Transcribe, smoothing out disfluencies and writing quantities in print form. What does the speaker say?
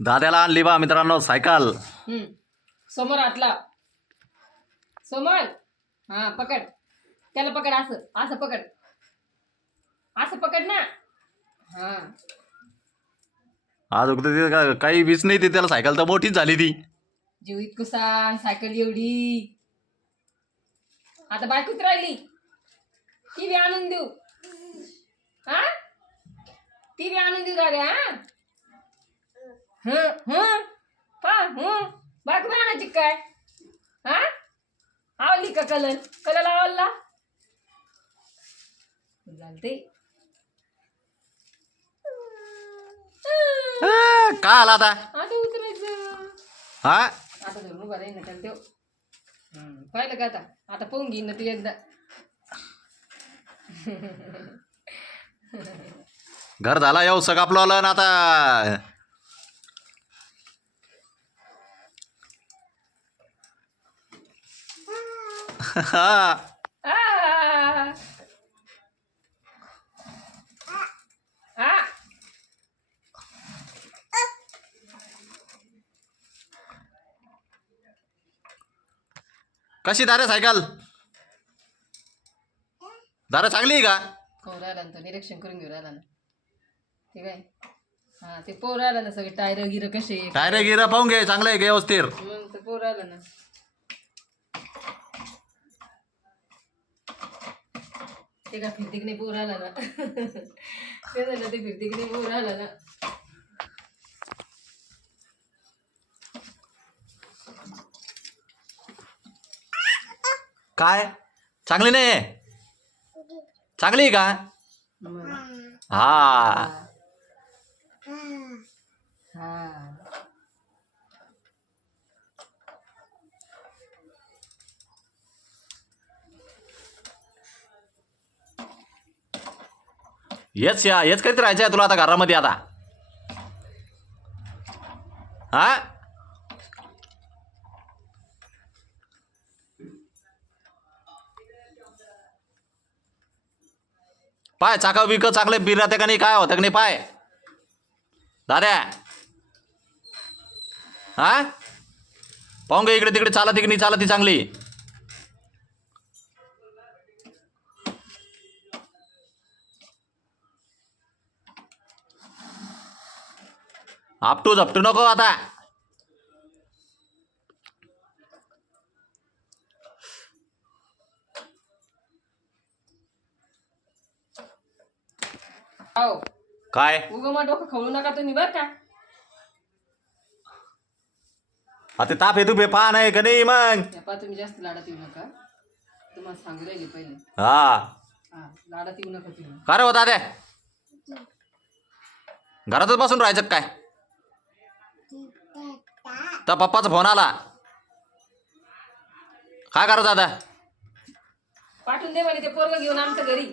दाद्याला आणली बा मित्रांनो सायकल. समोर हातला समोर. हा पकड, त्याला पकड, असं असं पकड, असं पकड ना. हा आज काही वीस नाही ती त्याला सायकल तर मोठीच झाली ती. जीवित कुसाण सायकल एवढी. आता बायकोच राहिली, ती बी आणून देऊ. हा ती बी आणून देऊ दादा. बायको बी आणायची काय? हा आवडली का कलर? कलर आवडला चालते. का आला आता? आता उतरायचं. हा आता धरून उभा राहील ना त्याला देव. पाहिलं का? आता पाहून घेईन ना ती एकदा. घर झाला येऊ सग आपलं ना आता. हा आ. आ. कशी दादा सायकल? दादा चांगली आहे का? पाहू राहिला ना तो, निरीक्षण करून घेऊ राहिला ना ते काय. हा ते पाहू राहिला ना सगळे टायर गिर कसे. टायर गिरा पाहून घे, चांगलं आहे का व्यवस्थित? मग ते पाहू राहिला ना. ते का फिरती की नाही पाहू राहिला ना. ते झालं ते फिरती की नाही पाहू राहिला ना. काय चांगली नाही? चांगली आहे का? हा हा हेच काहीतरी राहायचं आहे तुला आता घरामध्ये आता. हा पाय चाका बिक चांगले बिराते का नाही, काय होतं का नाही पाय दाद्या? हा पाहून घे इकडे तिकडे चालत की नाही चालत ती चांगली. आपटू झपटू नको आता. हो काय उगं मग डोकं खवळू नका तुम्ही बरं का. आता ताप येतो बे पहा नाही का नाही मग. पा तुम्ही जास्त लाडात येऊ नका, तुम्हाला सांगू राहिले पहिले. हा हा लाडात येऊ नका तुम्ही. का रे होता दाद्या? घरातच बसून राहायचं काय? तर पप्पाचा फोन आला, काय करा दादा? पाठवून दे म्हणे ते पोरगं घेऊन आमच्या घरी.